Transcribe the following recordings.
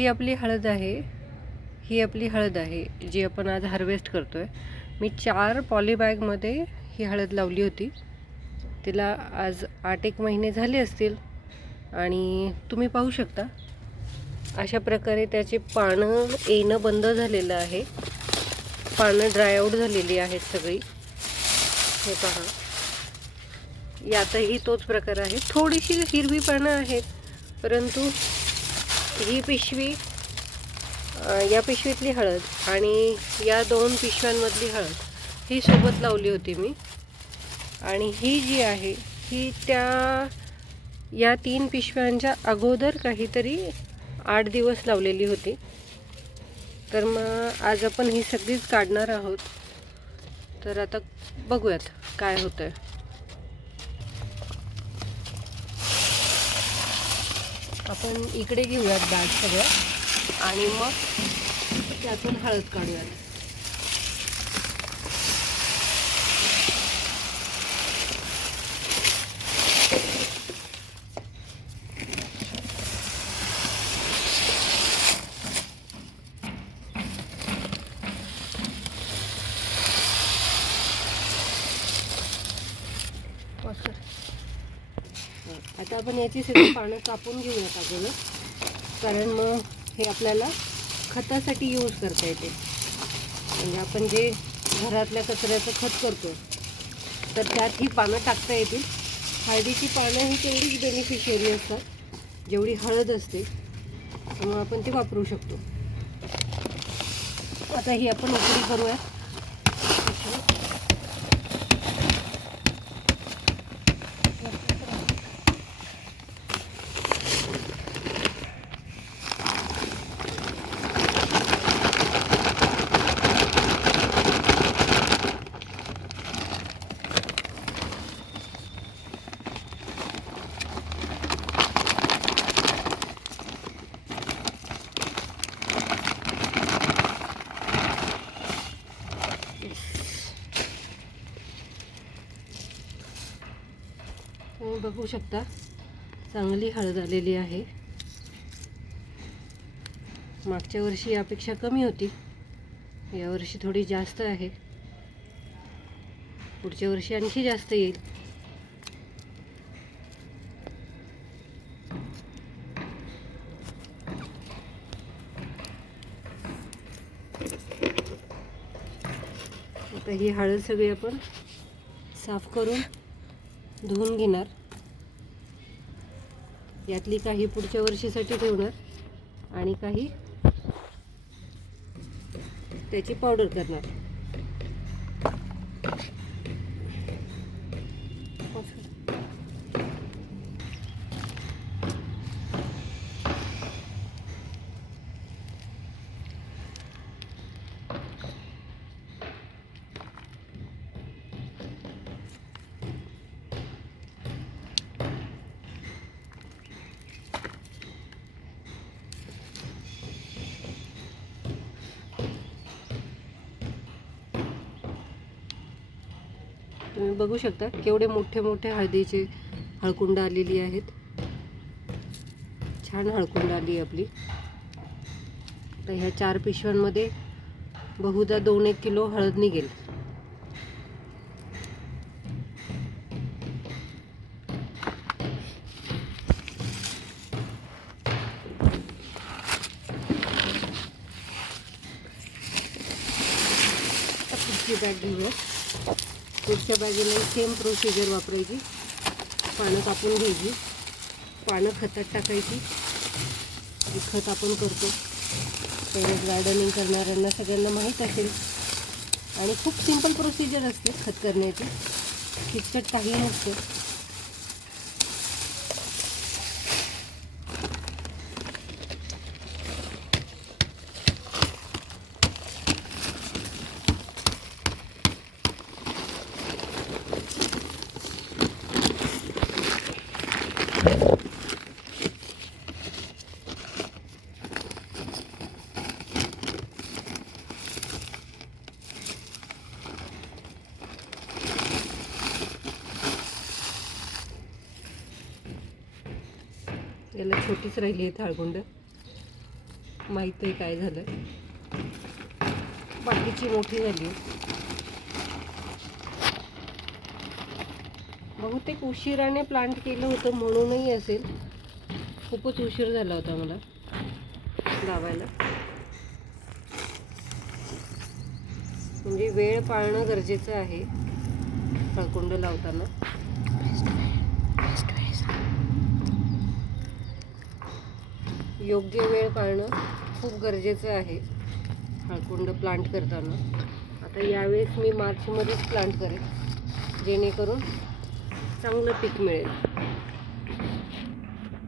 ही आपली हळद आहे. ही आपली हळद आहे जी आपण आज हार्वेस्ट करतो आहे. मी 4 पॉलीबॅगमध्ये ही हळद लावली होती. तिला आज 8-1 महिने झाले असतील आणि तुम्ही पाहू शकता अशा प्रकारे त्याचे पानं येणं बंद झालेलं आहे. पानं ड्राय आऊट झालेली आहेत सगळी. हे पहा, यातही तोच प्रकार आहे. थोडीशी हिरवी पानं आहेत, परंतु ही पिशवी, या पिशवीतली हळद आणि या 2 पिशव्यांमधली हळद ही सोबत लावली होती मी. आणि ही जी आहे ही या 3 पिशव्यांच्या अगोदर काहीतरी 8 दिवस लावलेली होती. तर मग आज आपण ही सगळीच काढणार आहोत. तर आता बघूयात काय होतंय. आपण इकडे घेऊयात बॅग सगळ्या आणि मग त्यातून हळद काढूयात. आता आपण याची सगळी पानं कापून घेऊयात अगोदर, कारण मग हे आपल्याला खतासाठी यूज करता येते. म्हणजे आपण जे घरातल्या कचऱ्याचं खत करतो तर त्यात ही पानं टाकता येतील. हळदीची पानं ही तेवढीच बेनिफिशियरी असतात जेवढी हळद असते, त्यामुळे आपण ती वापरू शकतो. आता ही आपण उकडी करूयात. तुम्ही बघू शकता चांगली हळद आलेली आहे. मागच्या वर्षी यापेक्षा कमी होती, यावर्षी थोडी जास्त आहे. पुढच्या वर्षी आणखी जास्त येईल. आता ही हळद सगळी आपण साफ करून धुवून घेणार. यातली काही पुढच्या वर्षीसाठी ठेवणार आणि काही त्याची पावडर करणार. तुम्ही बघू शकता केवढे मोठे मोठे हळदीचे हळकुंड आलेली आहेत. छान हळकुंड आली आपली. तर ह्या 4 पिशव्यांमध्ये बहुधा 2-1 किलो हळद निघेल. पुढची बॅग घेऊया. पुढच्या बॅगेला सेम प्रोसिजर वापरायची. पानं कापून घ्यायची, पानं खतात टाकायची. हे खत आपण करतो, पहिलेच गार्डनिंग करणाऱ्यांना सगळ्यांना माहीत असेल. आणि खूप सिंपल प्रोसिजर असते खत करण्याची, किचकट काही नसतं. याला छोटीच राहिली आहे हळकुंड. माहीत आहे काय झालं. बाकीची मोठी झाली. बहुतेक उशिराने प्लांट केलं होतं म्हणूनही असेल. खूपच उशीर झाला होता मला लावायला. म्हणजे वेळ पाळणं गरजेचं आहे हळकुंड लावताना. योग्य वेळ पाळणं खूप गरजेचं आहे हळकुंड प्लांट करताना. आता यावेळेस मी मार्चमध्येच प्लांट करेन जेणेकरून चांगलं पीक मिळेल.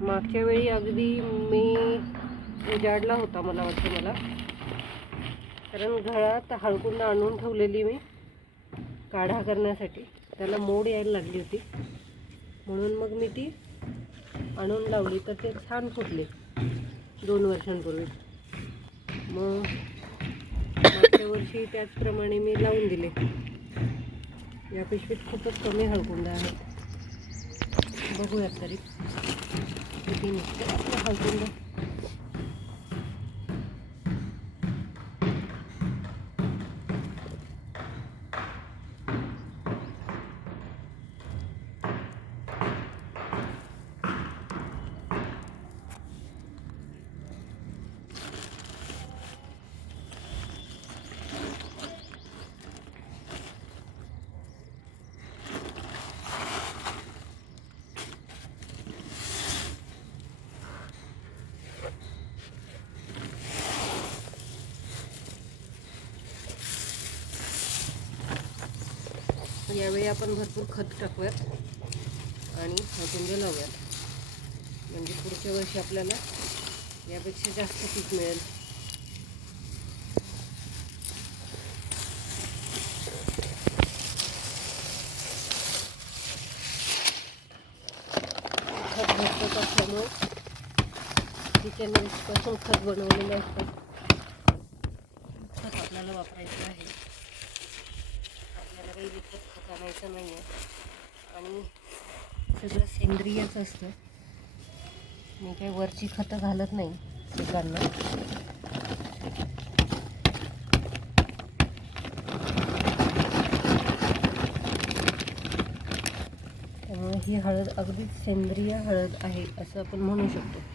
मागच्या वेळी अगदी मी उजाडला होता मला वाटतं मला, कारण घरात हळकुंड आणून ठेवलेली मी काढा करण्यासाठी. त्याला मोड यायला लागली होती म्हणून मग मी ती आणून लावली, तर ते छान फुटले 2 वर्षांपूर्वी. मग मागच्या वर्षी त्याचप्रमाणे मी लावून दिले. या पिशवीत खूपच कमी हळकुंड आहेत. बघूयात तरी किती निघते आपलं हळकुंड. यावेळी आपण भरपूर खत टाकूयात आणि हळकुंड लावूयात, म्हणजे पुढच्या वर्षी आपल्याला यापेक्षा जास्त पीक मिळेल. खत घरचंच असल्यामुळे किचन वेस्टपासून खत बनवलेलं असतं. खत आपल्याला वापरायचं आहे. आपल्याला काही विकत खत आणायचं नाही आहे आणि सगळं सेंद्रियच असतं. मी काही वरची खतं घालत नाही पिकांना. त्यामुळे ही हळद अगदीच सेंद्रिय हळद आहे असं आपण म्हणू शकतो.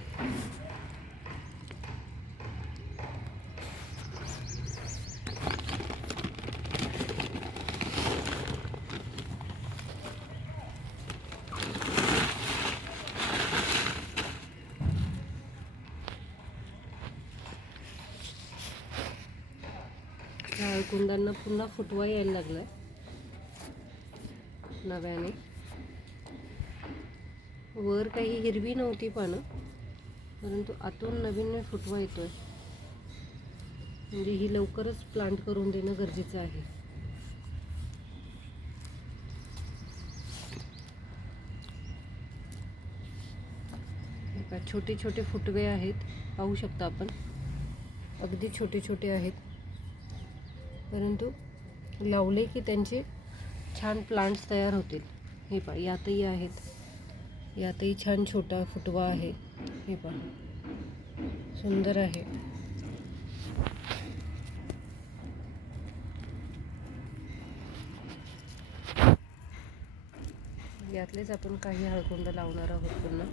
हळकुंडांना पुन्हा फुटवा यायला लागला नव्याने. वर काही हिरवी नव्हती पानं, परंतु आतून नवीन फुटवा येतोय. म्हणजे ही लवकरच प्लांट करून देणं गरजेचं आहे. छोटे छोटे फुटवे आहेत, पाहू शकता आपण. अगदी छोटे छोटे आहेत, परंतु लावले की त्यांचे छान प्लांट्स तयार होतील. हे पहा, यातही आहेत. यातही छान छोटा फुटवा आहे. हे पहा, सुंदर आहे. यातलेच आपण काही हळकुंड लावणार आहोत पुन्हा.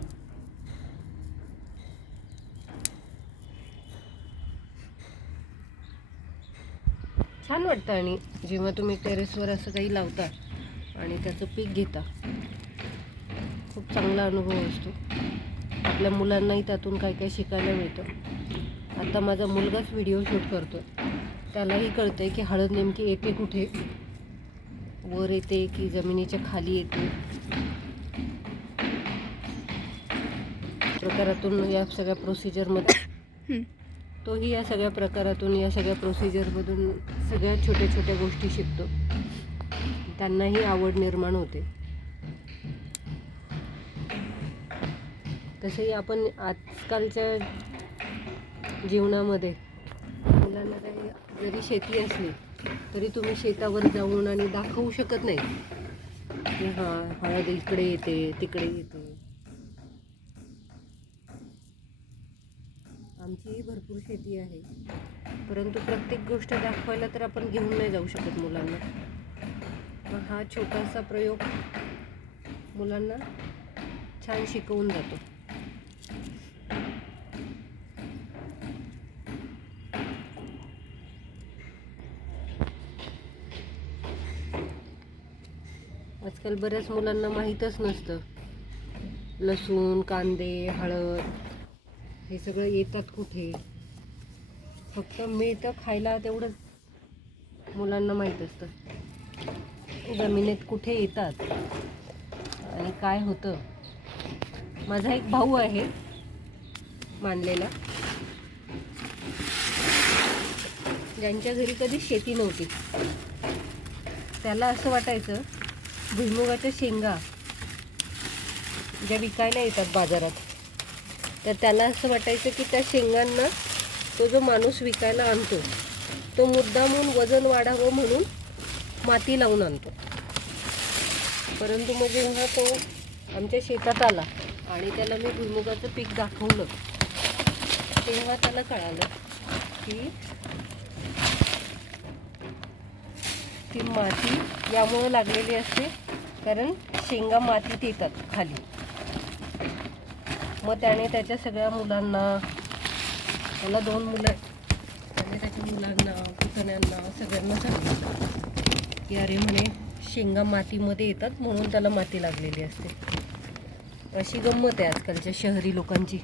छान वाटतं. आणि जेव्हा तुम्ही टेरेसवर असं काही लावता आणि त्याचं पीक घेता, खूप चांगला अनुभव असतो. आपल्या मुलांनाही त्यातून काय काय शिकायला मिळतं. आता माझा मुलगाच व्हिडिओ शूट करतो, त्यालाही कळतंय की हळद नेमकी येते कुठे, वर येते की जमिनीच्या खाली येते. प्रकारातून या सगळ्या प्रोसिजरमध्ये तोही या सगळ्या प्रकारातून, या सगळ्या प्रोसिजरमधून सगळ्या छोट्या छोट्या गोष्टी शिकतो. त्यांनाही आवड निर्माण होते. तसंही आपण आजकालच्या जीवनामध्ये मुलांना काही जरी शेती असली तरी तुम्ही शेतावर जाऊन आणि दाखवू शकत नाही की हां, हळद इकडे येते तिकडे येते. आमचीही भरपूर शेती आहे, परंतु प्रत्येक गोष्ट दाखवायला तर आपण घेऊन नाही जाऊ शकत मुलांना. मग हा छोटासा प्रयोग मुलांना छान शिकवून जातो. आजकाल बऱ्याच मुलांना माहीतच नसतं लसूण, कांदे, हळद हे सगळं येतात कुठे. फक्त मिळतं खायला तेवढंच मुलांना माहीत असतं. जमिनीत कुठे येतात आणि काय होतं. माझा एक भाऊ आहे मानलेला, ज्यांच्या घरी कधी शेती नव्हती. त्याला असं वाटायचं भुईमुगाच्या शेंगा ज्या विकायला येतात बाजारात, तर त्याला असं वाटायचं की त्या शेंगांना तो जो माणूस विकायला आणतो तो मुद्दामून वजन वाढावं म्हणून माती लावून आणतो. परंतु मग जेव्हा तो आमच्या शेतात आला आणि त्याला मी भुईमुगाचं पीक दाखवलं, तेव्हा त्याला कळालं की ती माती यामुळे लागलेली असते, कारण शेंगा मातीत येतात खाली. मग त्याने त्याच्या सगळ्या मुलांना, त्याला 2 मुलं, त्याने त्याच्या मुलांना, पुतण्यांना सगळ्यांना सांगितलं की अरे म्हणे शेंगा मातीमध्ये येतात म्हणून त्याला माती लागलेली असते. अशी गंमत आहे आजकालच्या शहरी लोकांची.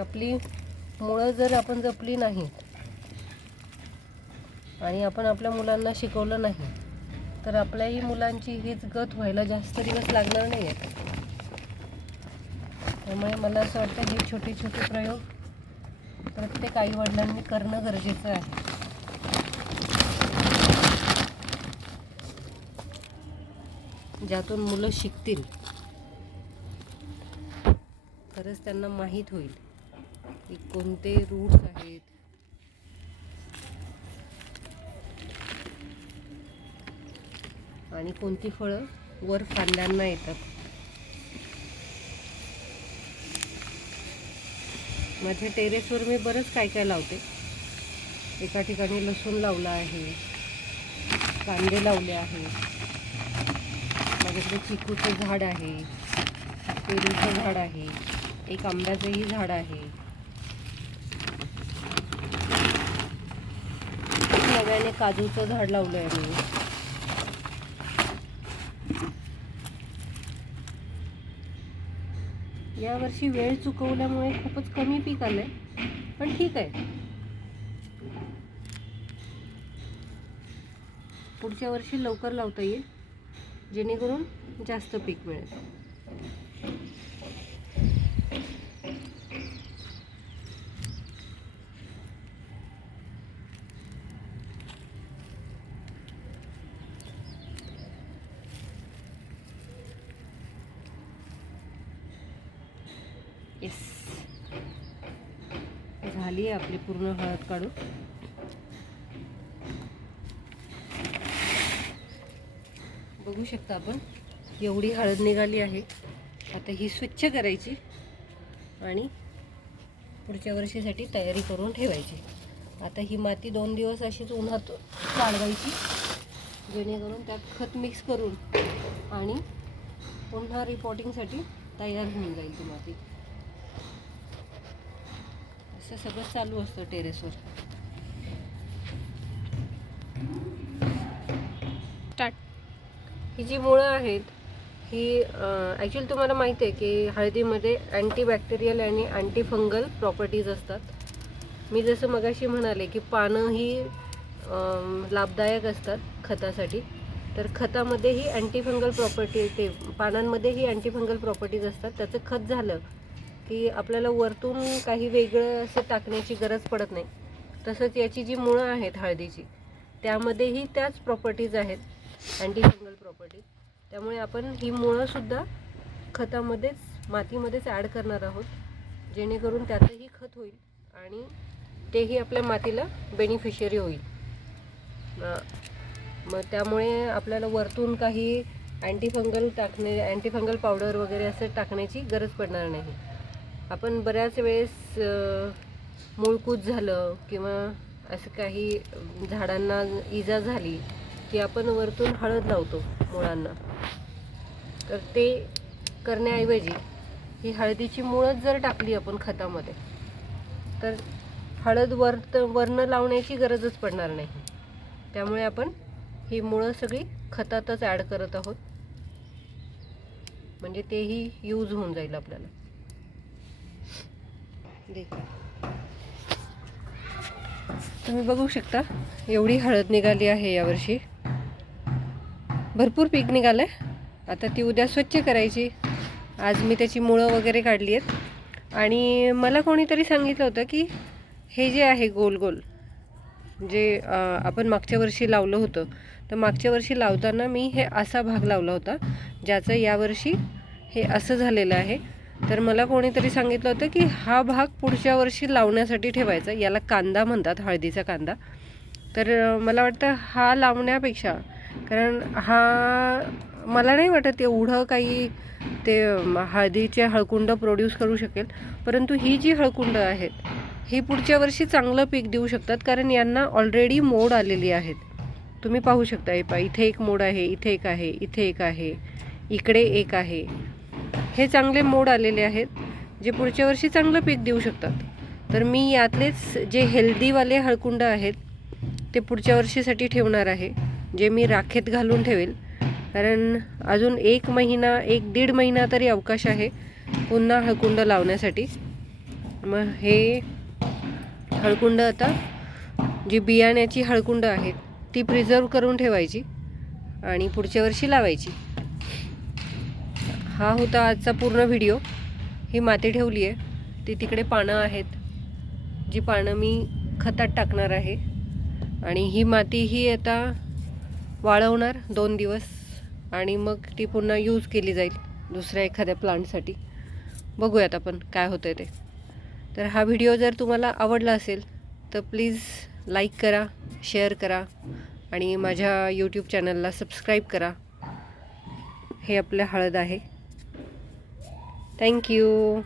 आपली मुळं जर आपण जपली नाही आणि आपण आपल्या मुलांना शिकवलं नाही तर आपल्याही मुलांची हीच गत व्हायला जास्त दिवस लागणार नाही आहेत. त्यामुळे मला असं वाटतं हे छोटे छोटे प्रयोग प्रत्येक आईवडिलांनी करणं गरजेचं आहे. ज्यातून मुलं शिकतील, खरंच त्यांना माहीत होईल की कोणते रूट्स आहेत, आणि कोणती फळं वर फांद्यांना येतात. माझ्या टेरेसवर मी बरंच काय काय लावते. एका ठिकाणी लसूण लावला आहे, कांदे लावले आहे, माझ्याकडे चिकूचं झाड आहे, पेरूचं झाड आहे, एक आंब्याचंही झाड आहे. नव्याने काजूचं झाड लावलं आहे मी. यावर्षी वेळ चुकवल्यामुळे खूपच कमी पीक आलंय, पण ठीक आहे. पुढच्या वर्षी लवकर लावता येईल जेणेकरून जास्त पीक मिळेल. येस, झाली आहे आपली पूर्ण हळद काढून. बघू शकता आपण एवढी हळद निघाली आहे. आता ही स्वच्छ करायची आणि पुढच्या वर्षीसाठी तयारी करून ठेवायची. आता ही माती 2 दिवस अशीच उन्हात वाळवायची, जेणेकरून त्यात खत मिक्स करून आणि पुन्हा रिपोर्टिंगसाठी तयार होऊन जाईल ती माती. असं सगळं चालू असतं टेरेसवर. स्टार्ट. ही जी मुळं आहेत ही ॲक्च्युली तुम्हाला माहिती आहे की हळदीमध्ये अँटीबॅक्टेरियल आणि अँटीफंगल प्रॉपर्टीज असतात. मी जसं मगाशी म्हणाले की पानं ही लाभदायक असतात खतासाठी, तर खतामध्येही अँटीफंगल प्रॉपर्टी, ते पानांमध्येही अँटीफंगल प्रॉपर्टीज असतात. त्याचं खत झालं की आपल्याला वरतून काही वेगळं असं टाकण्याची गरज पडत नाही. तसंच याची जी मुळं आहेत हळदीची, त्यामध्येही त्याच प्रॉपर्टीज आहेत, अँटीफंगल प्रॉपर्टीज. त्यामुळे आपण ही मुळंसुद्धा खतामध्येच, मातीमध्येच ॲड करणार आहोत, जेणेकरून त्यातही खत होईल आणि तेही आपल्या मातीला बेनिफिशियरी होईल. मग त्यामुळे आपल्याला वरतून काही अँटीफंगल पावडर वगैरे असं टाकण्याची गरज पडणार नाही. आपण बऱ्याच वेळेस मूळकूज झालं किंवा असं काही झाडांना इजा झाली की आपण वरतून हळद लावतो मुळांना. तर ते करण्याऐवजी ही हळदीची मुळंच जर टाकली आपण खतामध्ये तर हळद वरनं लावण्याची गरजच पडणार नाही. त्यामुळे आपण ही मुळं सगळी खतातच ॲड करत आहोत, म्हणजे तेही यूज होऊन जाईल आपल्याला. तुम्ही बघू शकता एवढी हळद निघाली आहे यावर्षी. भरपूर पीक निघालं आहे. आता ती उद्या स्वच्छ करायची. आज मी त्याची मुळं वगैरे काढली आहेत. आणि मला कोणीतरी सांगितलं होतं की हे जे आहे गोल गोल जे आपण मागच्या वर्षी लावलं होतं, तर मागच्या वर्षी लावताना मी हे असा भाग लावला होता ज्याचं यावर्षी हे असं झालेलं आहे. तर मला कोणीतरी सांगितलं होतं की हा भाग पुढच्या वर्षी लावण्यासाठी ठेवायचा. याला कांदा म्हणतात, हळदीचा कांदा. तर मला वाटतं हा लावण्यापेक्षा, कारण हा मला नाही वाटत एवढं काही ते हळदीचे हळकुंड प्रोड्यूस करू शकेल, परंतु ही जी हळकुंड आहेत ही पुढच्या वर्षी चांगलं पीक देऊ शकतात, कारण यांना ऑलरेडी मोड आलेली आहेत. तुम्ही पाहू शकता, इथे एक मोड आहे, इथे एक आहे, इथे एक आहे, इकडे एक आहे. हे चांगले मोड आलेले आहेत जे पुढच्या वर्षी चांगलं पीक देऊ शकतात. तर मी यातलेच जे हेल्दीवाले हळकुंड आहेत ते पुढच्या वर्षीसाठी ठेवणार आहे, जे मी राखेत घालून ठेवेल. कारण अजून 1-1.5 महिना तरी अवकाश आहे पुन्हा हळकुंड लावण्यासाठी. मग हे हळकुंड आता जी बियाण्याची हळकुंड आहेत ती प्रिझर्व करून ठेवायची आणि पुढच्या वर्षी लावायची. हा होता आजचा पूर्ण व्हिडिओ. ही माती ठेवली आहे, ती तिकडे पानं आहेत, जी पानं मी खतात टाकणार आहे. आणि ही माती ही आता वाळवणार 2 दिवस आणि मग ती पुन्हा यूज केली जाईल दुसऱ्या एखाद्या प्लांटसाठी. बघूयात आपण काय होतं ते. तर हा व्हिडिओ जर तुम्हाला आवडला असेल तर प्लीज लाईक करा, शेअर करा आणि माझ्या यूट्यूब चॅनलला सबस्क्राईब करा. हे आपलं हळद आहे. थँक्यू.